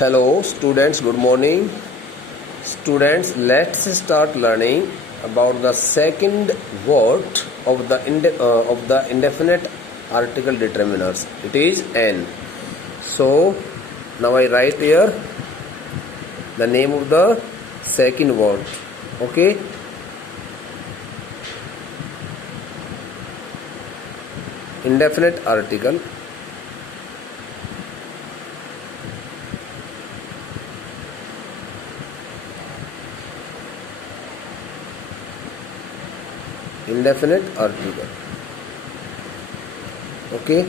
Hello students, good morning. Students, let's start learning about the second word of the indefinite article determiners. It is n. So now I write here the name of the second word. Okay. Indefinite article. Indefinite article. Okay.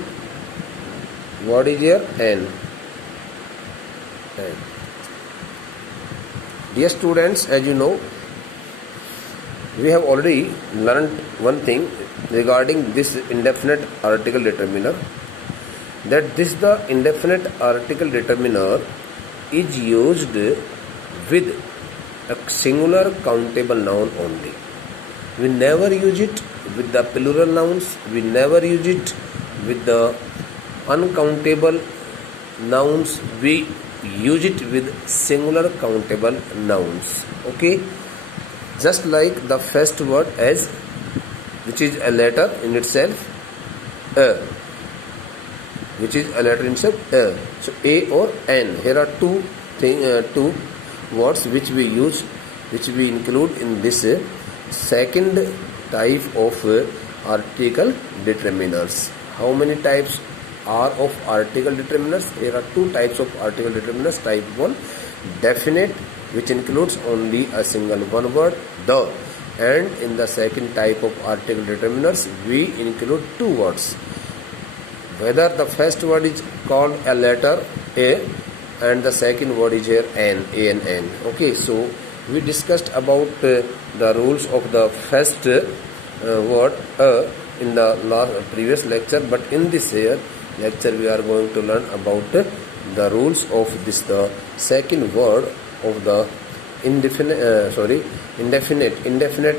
What is here? N. Dear students, as you know, we have already learned one thing regarding this indefinite article determiner, that the indefinite article determiner is used with a singular countable noun only. We never use it with the plural nouns. We never use it with the uncountable nouns. We use it with singular countable nouns. Okay. Just like the first word as, which is a letter in itself, which is a letter in itself, so a or n. Here are two words which we use, which we include in this second type of article determiners. How many types are of article determiners? There are two types of article determiners. Type 1, definite, which includes only a single one word, the, and in the second type of article determiners we include two words, whether the first word is called a letter a and the second word is here n, a and n. Okay, so we discussed about the rules of the first word in the previous lecture, but in this lecture we are going to learn about the rules of this the second word of the indefinite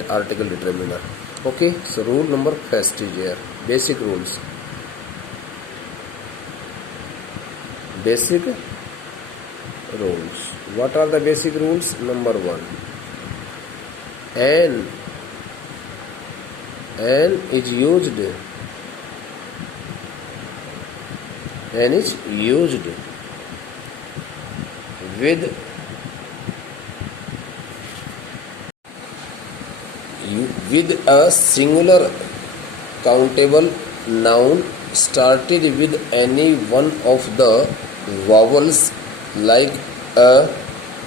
article determiner. Okay, so rule number first is here, basic rules. Basic rules. What are the basic rules? Number 1, n is used with a singular countable noun started with any one of the vowels like a,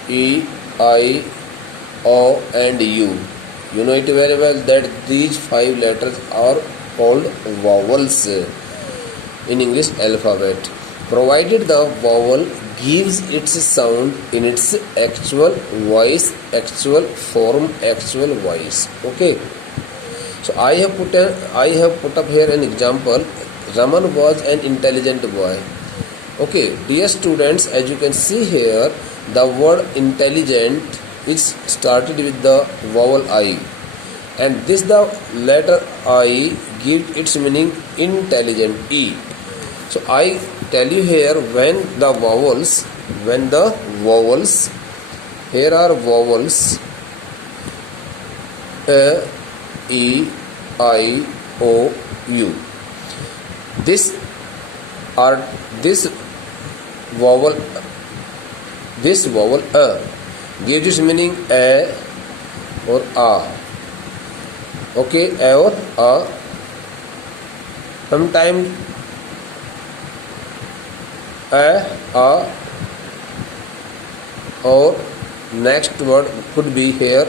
e, I, o and u. You know it very well that these 5 letters are called vowels in English alphabet, provided the vowel gives its sound in its actual voice, actual form, actual voice. Okay, so I have put up here an example. Raman was an intelligent boy. Okay, dear students, as you can see here, the word intelligent is started with the vowel I, and this the letter I gives its meaning intelligent, E. So I tell you here, when the vowels, here are vowels a, e, I, o, u. This vowel a gives its meaning a or a. Okay, a or a. Sometimes a or next word could be here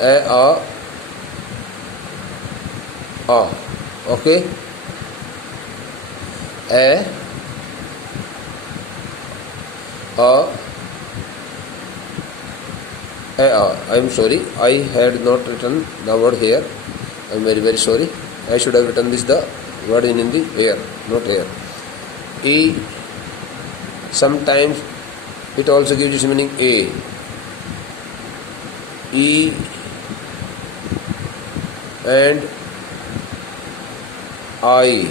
a. Okay, a I am sorry, I had not written the word here. I am very sorry. I should have written this the word in Hindi here, not here. E, sometimes it also gives its meaning a. E and I,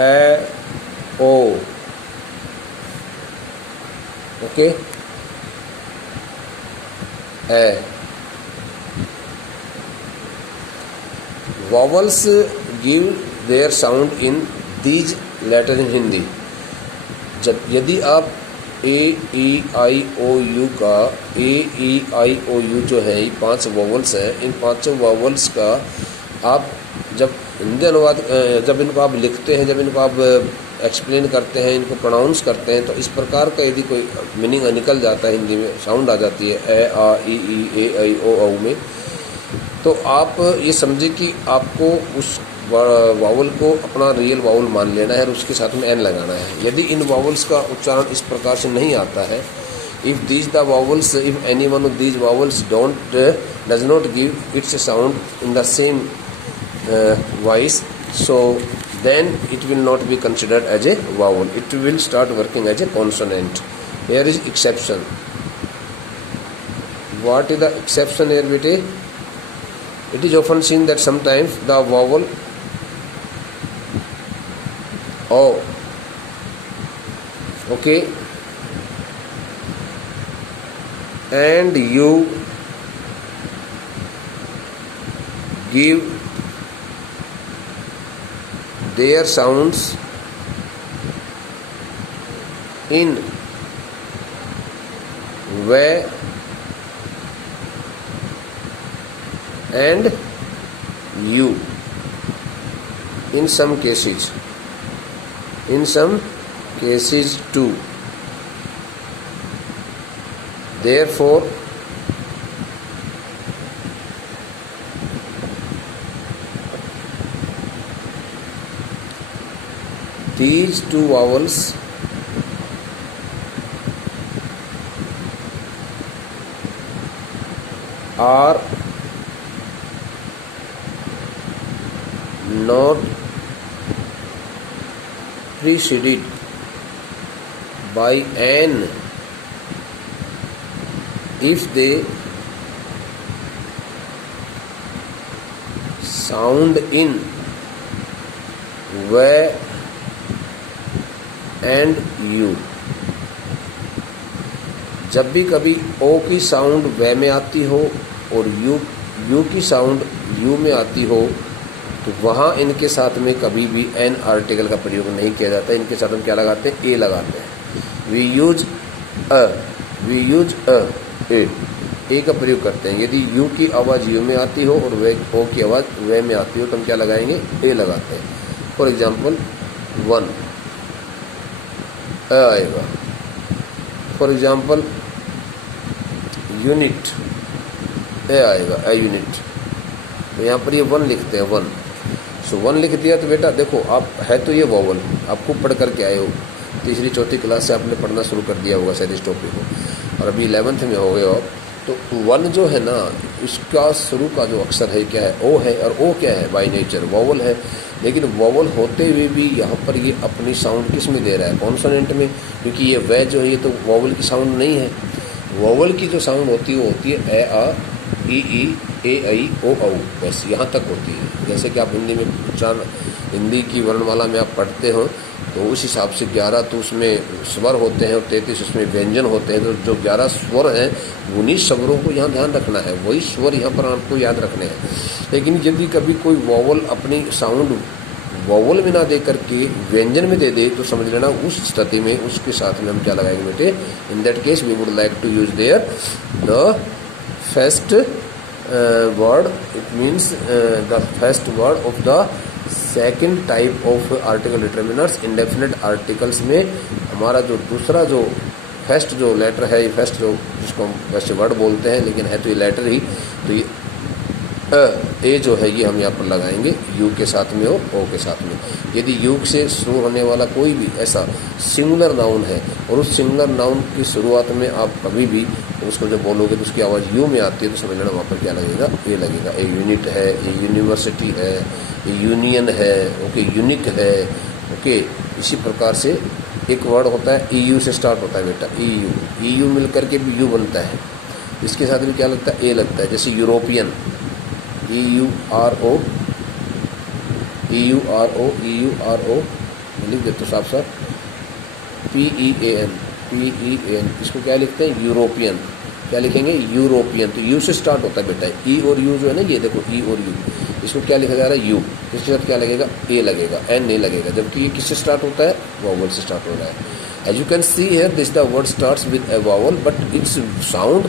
A, O, okay, A. Vowels give their sound in these letter in Hindi. जब यदि आप ए ई आई ओ यू का ए ई आई ओ यू जो है ये 5 वॉवल्स हैं, इन 5 वॉवल्स का आप जब हिंदी अनुवाद जब इनको आप लिखते हैं, जब इनको आप एक्सप्लेन करते हैं, इनको प्रोनाउंस करते हैं, तो इस प्रकार का यदि कोई मीनिंग निकल जाता है, हिंदी में साउंड आ जाती है ए आ ई ए आई ओ औ में, तो आप ये समझे कि आपको उस वावल को अपना रियल वावल मान लेना है और उसके साथ में एन लगाना है। यदि इन वावल्स का उच्चारण इस प्रकार से नहीं आता है, if these the vowels, if any one of these vowels does not give its sound in the same voice, so then it will not be considered as a vowel. It will start working as a consonant. Here is exception. What is the exception here, bete? It is often seen that sometimes the vowel o, okay, and you give their sounds in ve and you in some cases too. Therefore these two vowels are not preceded by an if they sound in ve and you. जब भी कभी ओ की साउंड वे में आती हो और यू की sound you में आती हो, तो वहाँ इनके साथ में कभी भी एन आर्टिकल का प्रयोग नहीं किया जाता। इनके साथ हम क्या लगाते हैं? ए लगाते हैं। वी यूज ए का प्रयोग करते हैं। यदि यू की आवाज़ यू में आती हो और वे ओ की आवाज़ वे में आती हो, तो हम क्या लगाएंगे? ए लगाते हैं। फॉर एग्जाम्पल 1 आएगा। फॉर एग्जाम्पल यूनिट ए आएगा, ए यूनिट। तो यहाँ पर ये 1 लिखते हैं 1। सो 1 लिख दिया तो बेटा देखो, आप है तो ये वॉवल आप खूब पढ़ करके आए हो, 3री 4थी क्लास से आपने पढ़ना शुरू कर दिया होगा शायद इस टॉपिक को, और अभी 11th में हो गए हो आप। तो 1 जो है ना, इसका शुरू का जो अक्षर है क्या है? ओ है। और ओ क्या है? बाय नेचर वॉवल है। लेकिन वॉवल होते हुए भी यहाँ पर ये अपनी साउंड किस में दे रहा है? कॉन्सोनेंट में, क्योंकि ये वे जो है ये तो वॉवल की साउंड नहीं है। वॉवल की जो साउंड होती है वो होती है ए आ ई ए आई ओ औ, बस यहाँ तक होती है। जैसे कि आप हिंदी में उच्चारण, हिंदी की वर्णमाला में आप पढ़ते हो तो उस हिसाब से 11 तो उसमें स्वर होते हैं और 33 उसमें व्यंजन होते हैं। तो जो 11 स्वर हैं उन्हीं स्वरों को यहाँ ध्यान रखना है, वही स्वर यहाँ पर आपको याद रखने हैं। लेकिन यदि कभी कोई वॉवल अपनी साउंड वॉवल में ना दे करके व्यंजन में दे दे, तो समझ लेना उस स्थिति में उसके साथ में हम क्या लगाएंगे बेटे? In that case we would like to use there the first word, it means the first word of the second type of article determiners. Indefinite articles में हमारा जो दूसरा जो फर्स्ट जो लेटर है, ये फर्स्ट जो जिसको हम वैसे वर्ड बोलते हैं लेकिन है तो ये लेटर ही, तो ये ए जो है ये हम यहाँ पर लगाएंगे यू के साथ में और ओ के साथ में। यदि यू से शुरू होने वाला कोई भी ऐसा सिंगुलर नाउन है और उस सिंगुलर नाउन की शुरुआत में आप कभी भी उसको जब बोलोगे तो उसकी आवाज़ यू में आती है, तो समझ लेना वहाँ पर क्या लगेगा? ए लगेगा। ए यूनिट है, ए यूनिवर्सिटी है, ए यूनियन है, ओके, यूनिक है, ओके। इसी प्रकार से एक वर्ड होता है ई यू से स्टार्ट होता है बेटा, ई यू मिल करके भी यू बनता है। इसके साथ भी क्या लगता है? ए लगता है। जैसे यूरोपियन, EURO, EURO, EURO लिख देते हो साफ साफ। PEAN, PEAN इसको क्या लिखते हैं? यूरोपियन। क्या लिखेंगे? यूरोपियन। तो यू से स्टार्ट होता है बेटा, ई और यू जो है ना, ये देखो ई और यू, इसको क्या लिखा जा रहा है? यू। इसके साथ क्या लगेगा? ए लगेगा, एन नहीं लगेगा, जबकि ये किससे स्टार्ट होता है? वॉवल से स्टार्ट हो रहा है। As you can see here, this the word starts with a vowel but its sound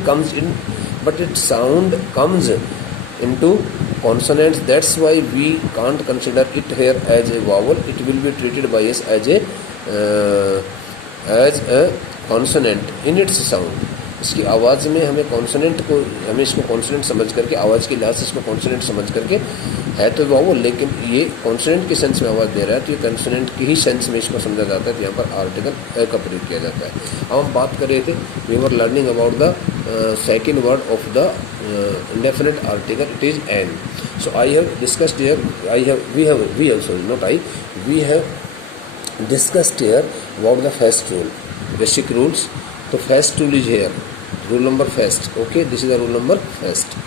comes into consonants. That's why we can't consider it here as a vowel. It will be treated by us as a consonant in its sound. इसकी आवाज़ में हमें इसको कॉन्सोनेंट समझ करके, आवाज़ के लिहाज से इसको कॉन्सोनेंट समझ करके है तो वॉवल, लेकिन ये कॉन्सोनेंट के सेंस में आवाज़ दे रहा है, तो ये कॉन्सोनेंट के ही सेंस में इसको समझा जाता है। तो यहाँ पर आर्टिकल ए का प्रयोग किया जाता है। अब हम बात कर रहे थे, we were learning about the second word of the indefinite article, it is an. So I have discussed here, we have discussed here about the first rule, basic rules. So first rule is here, rule number first. Okay, this is the rule number first,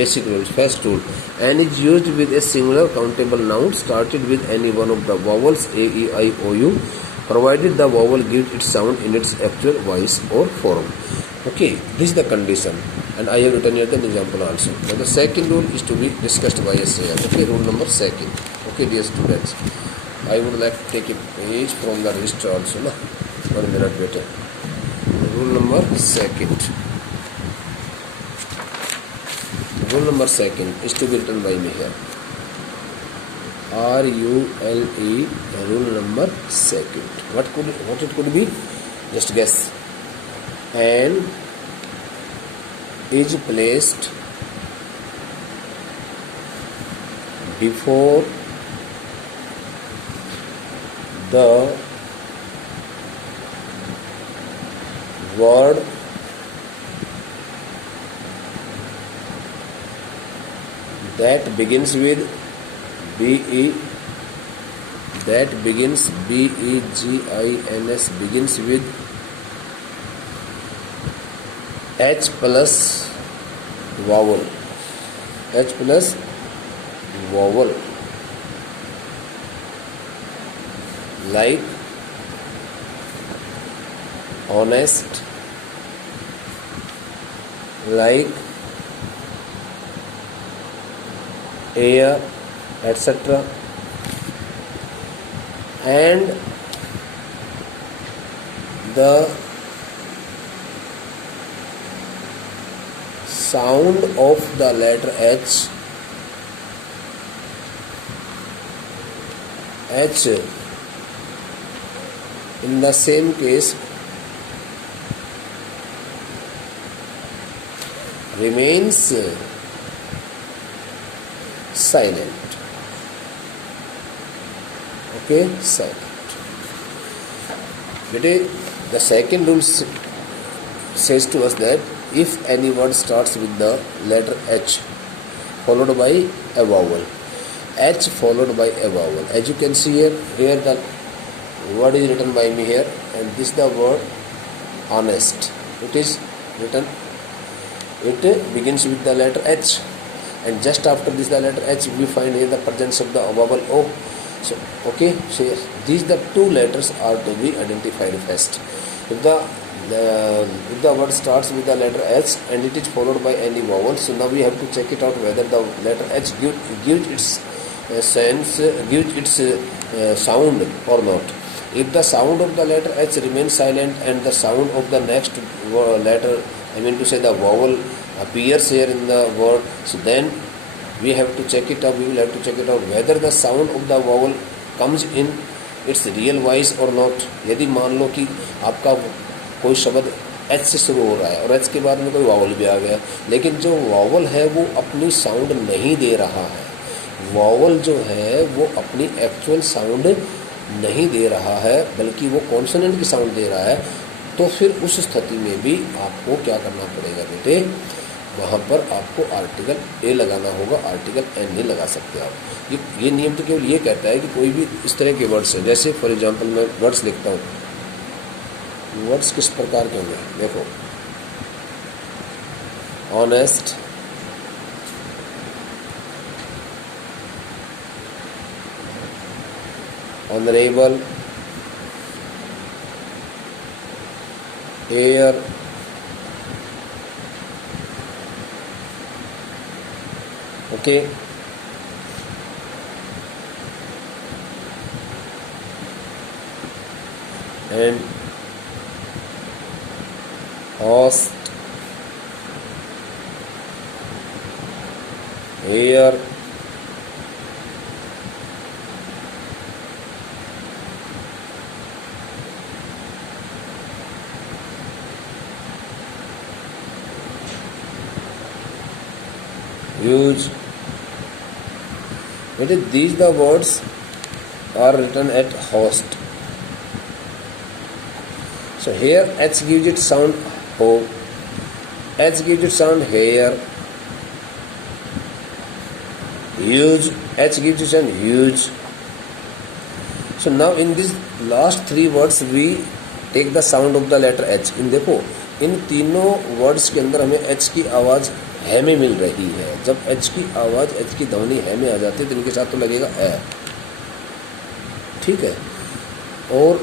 basic rules. First rule, an is used with a singular countable noun started with any one of the vowels a, e, I, o, u, provided the vowel gives its sound in its actual voice or form. Okay, this is the condition, and I have written here the example also. Now the second rule is to be discussed by us here. Okay, rule number second. Okay, dear students, I would like to take a page from the register also. Na, 1 minute better. Rule number second. Rule number second is to be written by me here. RULE. Rule number second. What it could be? Just guess. An is placed before the word that begins with BE, that begins BEGINS, begins with H plus vowel, H plus vowel, like honest, like air, etc. And the sound of the letter H in the same case remains silent. Okay, silent. The second rule says to us that if any word starts with the letter H followed by a vowel, H followed by a vowel, as you can see here the word is written by me here, and this is the word honest. It is written, it begins with the letter H, and just after this the letter H we find here the presence of the vowel O. So okay, so these the two letters are to be identified first. If the word starts with the letter H and it is followed by any vowel, so now we have to check it out whether the letter H gives its sound or not. If the sound of the letter H remains silent and the sound of the next letter, I mean to say the vowel, appears here in the word, so then we have to check it out. We will have to check it out whether the sound of the vowel comes in its real voice or not. यदि मान लो कि आपका कोई शब्द एच से शुरू हो रहा है और एच के बाद में कोई वावल भी आ गया, लेकिन जो वावल है वो अपनी साउंड नहीं दे रहा है, वावल जो है वो अपनी एक्चुअल साउंड नहीं दे रहा है, बल्कि वो कॉन्सोनेंट की साउंड दे रहा है, तो फिर उस स्थिति में भी आपको क्या करना पड़ेगा बेटे? वहाँ पर आपको आर्टिकल ए लगाना होगा, आर्टिकल एन नहीं लगा सकते आप। ये नियम तो केवल ये कहता है कि कोई भी इस तरह के वर्ड्स हैं, जैसे फॉर एग्जांपल मैं वर्ड्स लिखता हूँ, वर्ड्स किस प्रकार के होंगे देखो, honest, honourable, air, okay, and host, air, huge. It is these the words are written at host. So here H gives it sound ho, H gives it sound hair, huge, H gives it sound huge. So now in these last three words we take the sound of the letter H. इन देखो इन तीनों वर्ड्स के अंदर हमें H की आवाज़ है में मिल रही है। जब H की आवाज़, H की ध्वनि है में आ जाती है तो इनके साथ तो लगेगा है, ठीक है। और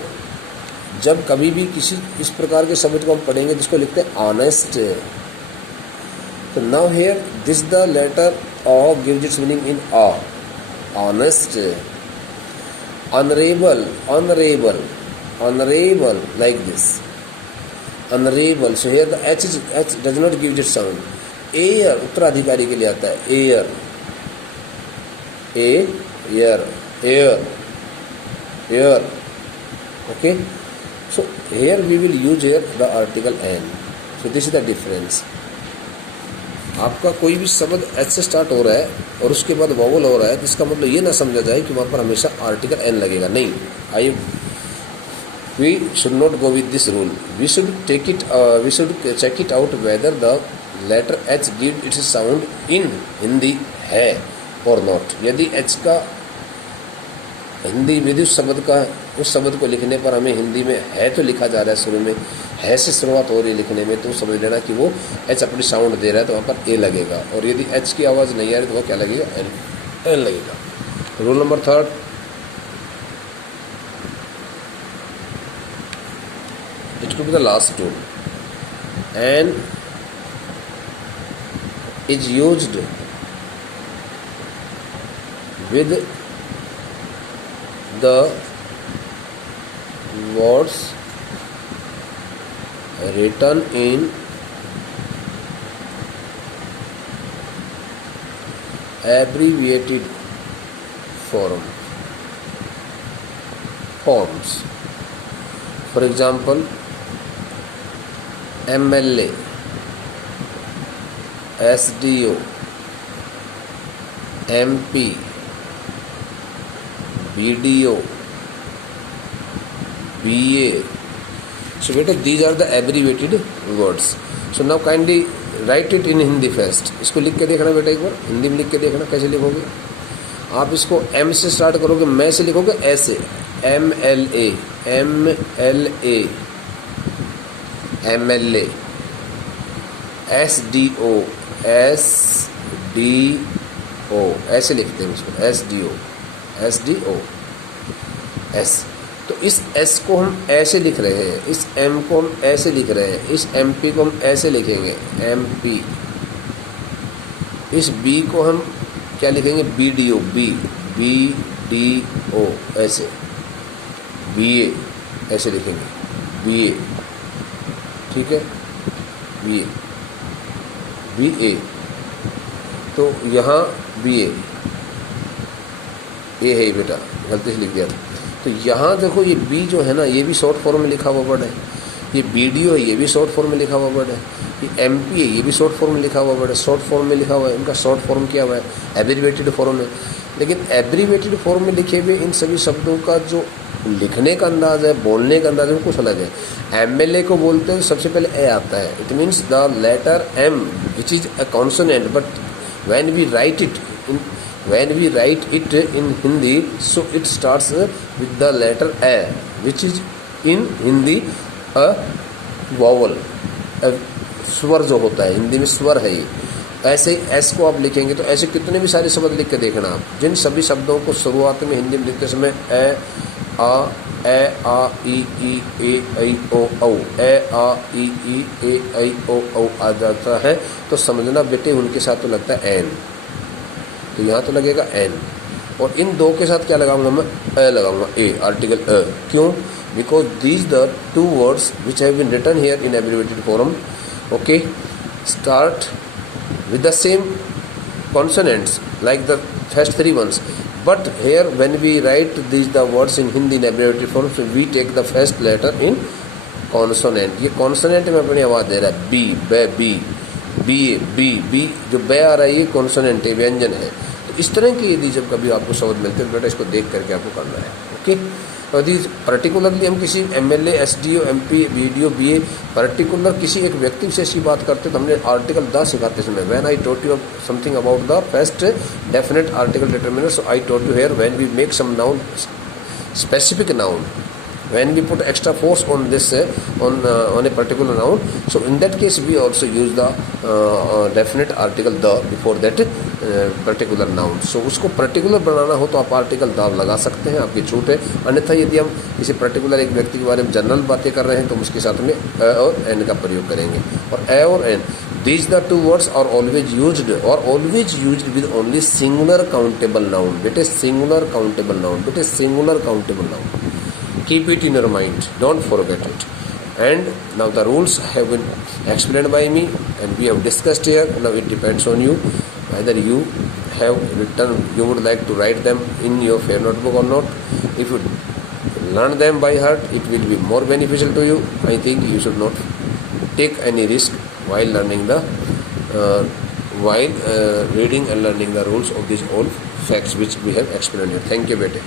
जब कभी भी किसी इस प्रकार के शब्द को हम पढ़ेंगे जिसको लिखते हैं ऑनेस्ट, तो now here this the letter a gives its meaning in a, honest, honourable, honourable, honourable like this, honourable. So here the H does not give its sound. Heir उत्तराधिकारी के लिए आता है, heir, heir, heir, heir, okay. So here we will use here the article n. So this is the difference. आपका कोई भी शब्द h से स्टार्ट हो रहा है और उसके बाद वॉवल हो रहा है, जिसका मतलब ये ना समझा जाए कि वहाँ पर हमेशा आर्टिकल n लगेगा, नहीं। We should not go with this rule. We should check it out whether the letter h gives its sound in Hindi है or not. यदि h का हिंदी में उस शब्द को लिखने पर हमें हिंदी में है तो लिखा जा रहा है, शुरू में है से शुरुआत हो रही है लिखने में, तो समझ लेना कि वो एच अपनी साउंड दे रहा है तो वहाँ पर ए लगेगा। और यदि एच की आवाज़ नहीं आ रही तो वो क्या लगेगा, एन लगेगा। Rule number 3, it could be the last rule, an is used with the words written in abbreviated forms. For example, MLA, SDO, MP, BDO, BA. So beta, these are the abbreviated words. So now kindly write it in Hindi first. इसको लिख के देखना बेटा, एक बार हिंदी में लिख के देखना कैसे लिखोगे। आप इसको M से स्टार्ट करोगे, मैं से लिखोगे ऐसे, MLA, MLA, MLA, SDO, SDO, ऐसे लिखते हैं उसको, SDO, SDO, S। तो इस S को हम ऐसे लिख रहे हैं, इस M को हम ऐसे लिख रहे हैं, इस MP को हम ऐसे लिखेंगे, MP। इस B को हम क्या लिखेंगे, BDO, BDO, ऐसे, BA ऐसे लिखेंगे, BA, ठीक है, BA। तो यहाँ BA, ये है बेटा, गलती से लिख दिया था। तो यहाँ देखो ये बी जो है ना, ये भी शॉर्ट फॉर्म में लिखा हुआ वर्ड है, ये BDO है, ये भी शॉर्ट फॉर्म में लिखा हुआ वर्ड है, ये MP है, ये भी शॉर्ट फॉर्म में लिखा हुआ वर्ड है, शॉर्ट फॉर्म में लिखा हुआ है। इनका शॉर्ट फॉर्म क्या हुआ है, एब्रीवेटेड फॉर्म है। लेकिन एब्रीवेटेड फॉर्म में लिखे हुए इन सभी शब्दों का जो लिखने का अंदाज है, बोलने का अंदाज है, कुछ अलग है। MLA को बोलते हैं सबसे पहले ए आता है, it means the letter M which is a consonant, but when we write it in Hindi, so it starts with the letter A, which is in Hindi a vowel, स्वर जो होता है हिंदी में स्वर है ये। ऐसे एस को आप लिखेंगे तो ऐसे कितने भी सारे शब्द लिख के देखना आप, जिन सभी शब्दों को शुरुआत में हिंदी में लिखते समय ए, आ, ए आ ई ऐ ओ औ, ए आ ई ऐ ओ औ आ जाता है तो समझना बेटे उनके साथ तो लगता है एन, तो यहाँ तो लगेगा एन। और इन दो के साथ क्या लगाऊंगा मैं, ए लगाऊंगा, ए आर्टिकल ए। क्यों? Because these the two words which have been written here in abbreviated form, okay, start with the same consonants like the first three ones, but here when we write these the words in Hindi in abbreviated form, so we take the first letter in consonant। ये consonant में अपनी आवाज़ दे रहा है, बी, बे, B, B, B, B, जो बे आ रहा है ये consonant है, व्यंजन है। तो इस तरह की यदि जब कभी आपको शब्द मिलते हैं बेटा इसको देख करके आपको करना है, ओके। और यदि पर्टिकुलरली हम किसी MLA, SDO, MP, BDO, BA particular किसी एक व्यक्ति विशेष की बात करते तो हमने आर्टिकल द सिखाते समय when I taught you something about the first definite article determiner, so I taught you here when we make some noun specific noun, when we put extra force on this on a particular noun, so in that case we also use the definite article the before that particular noun। so उसको particular बनाना हो तो आप article the लगा सकते हैं, आपकी छूट है। अन्यथा यदि हम किसी particular एक व्यक्ति के बारे में जनरल बातें कर रहे हैं तो हम उसके साथ में a और n का प्रयोग करेंगे। और a और n, these the two words are always used with only singular countable noun। बेटे singular countable noun, बेटे singular countable noun, keep it in your mind, don't forget it। and now the rules have been explained by me and we have discussed here। now it depends on you whether you have written, you would like to write them in your fair notebook or not। if you learn them by heart it will be more beneficial to you। I think you should not take any risk while learning the while reading and learning the rules of these all facts which we have explained here। thank you bete।